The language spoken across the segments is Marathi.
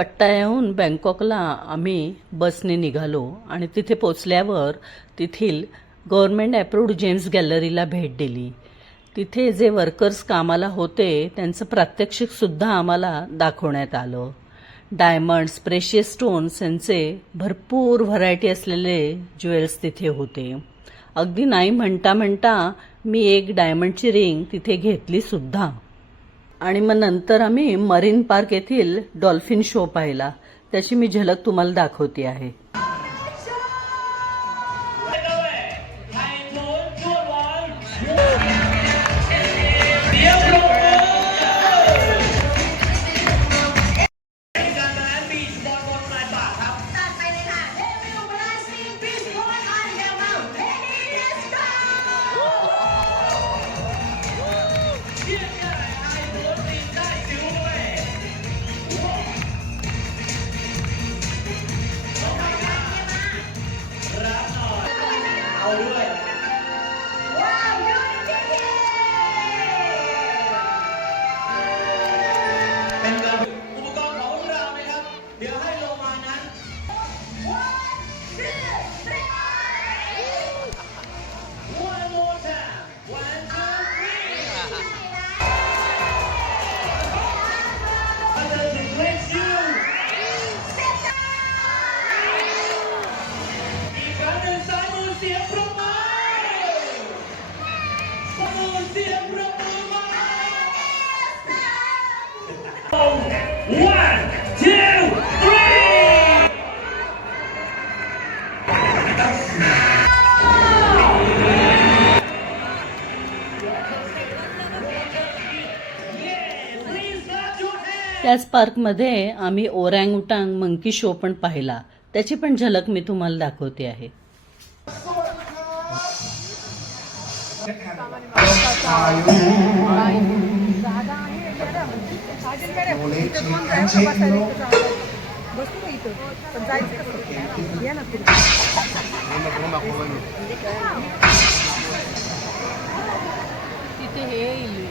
पट्टायाहून बँकॉकला आम्ही बसने निघालो आणि तिथे पोचल्यावर तेथील गव्हर्मेंट अप्रूव्ड जेम्स गॅलरीला भेट दिली. तिथे जे वर्कर्स कामाला होते त्यांचं प्रात्यक्षिकसुद्धा आम्हाला दाखवण्यात आलं. डायमंड्स प्रेशियस स्टोन्स यांचे भरपूर व्हरायटी असलेले ज्वेल्स तिथे होते. अगदी नाही म्हणता म्हणता मी एक डायमंडची रिंग तिथे घेतलीसुद्धा आणि मग नंतर आम्ही मरीन पार्क येथील डॉल्फिन शो पाहिला. त्याची मी झलक तुम्हाला दाखवते आहे. त्याच पार्कमध्ये आम्ही ओरँग उटांग मंकी शो पण पाहिला. त्याची पण झलक मी तुम्हाला दाखवते आहे. तिथे हे येईल.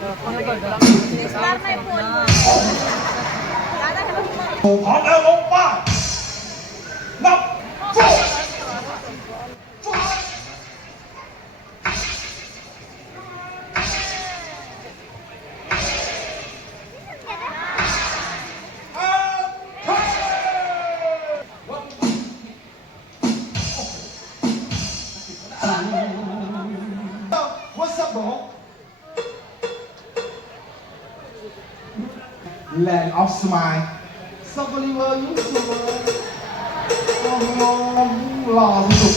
ของแล้วลงป้านับโฟวัสดุ Land of Smile สักริเวอร์ยูทูบเบอร์โอ้โหหล่อสุด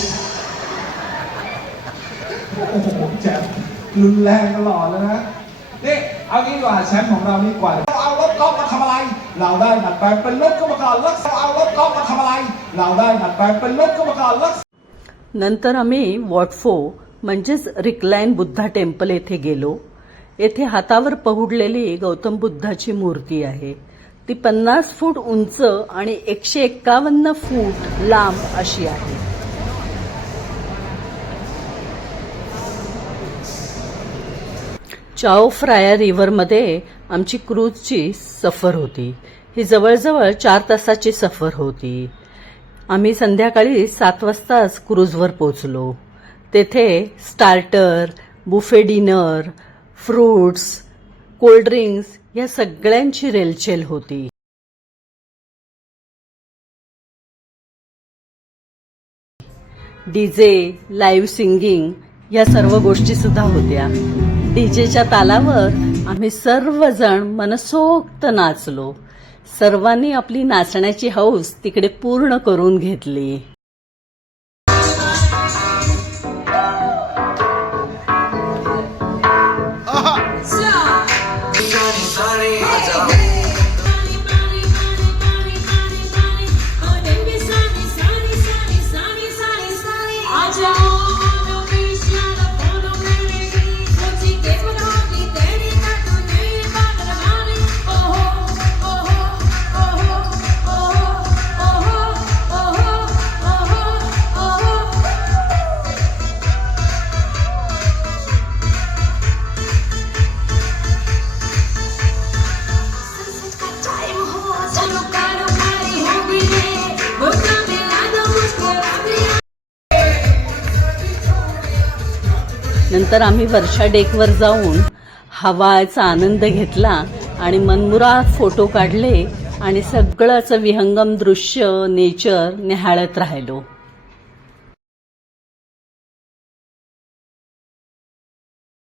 โอ้โหแจ๊บรุนแรงตลอดเลยนะ นี่ เอางี้ดีกว่าแชมป์ของเรานี่กว่าเราเอารถกอล์ฟมาทำอะไร เราได้ดัดแปลงเป็นรถกรรมการลักษณะเอารถกอล์ฟมาทำอะไร เราได้ดัดแปลงเป็นรถกรรมการลักษณะ नंतर आम्ही वॉटफो म्हणजेच रिकलाईन बुद्धा टेम्पल येथे गेलो येथे हातावर पहुडलेली गौतम बुद्धाची मूर्ती आहे ती पन्नास फूट उंच आणि एकशे एक्कावन्न फूट लांब अशी आहे. चाओ फ्राया रिव्हरमध्ये आमची क्रूजची सफर होती. ही जवळजवळ चार तासाची सफर होती. आम्ही संध्याकाळी सात वाजताच क्रूजवर पोचलो तेथे starter buffet dinner fruits cold drinks या सगळ्यांची रेलचेल होती. डीजे लाईव्ह सिंगिंग या सर्व गोष्टी सुद्धा होत्या. डीजेच्या तालावर आम्ही सर्वजण मनसोक्त नाचलो. सर्वांनी आपली नाचण्याची हौस तिकडे पूर्ण करून घेतली. नंतर आम्ही वर्षा डेकवर जाऊन हवाचा आनंद घेतला आणि मनमुराद फोटो काढले आणि सगळंच विहंगम दृश्य नेचर निहाळत राहिलो.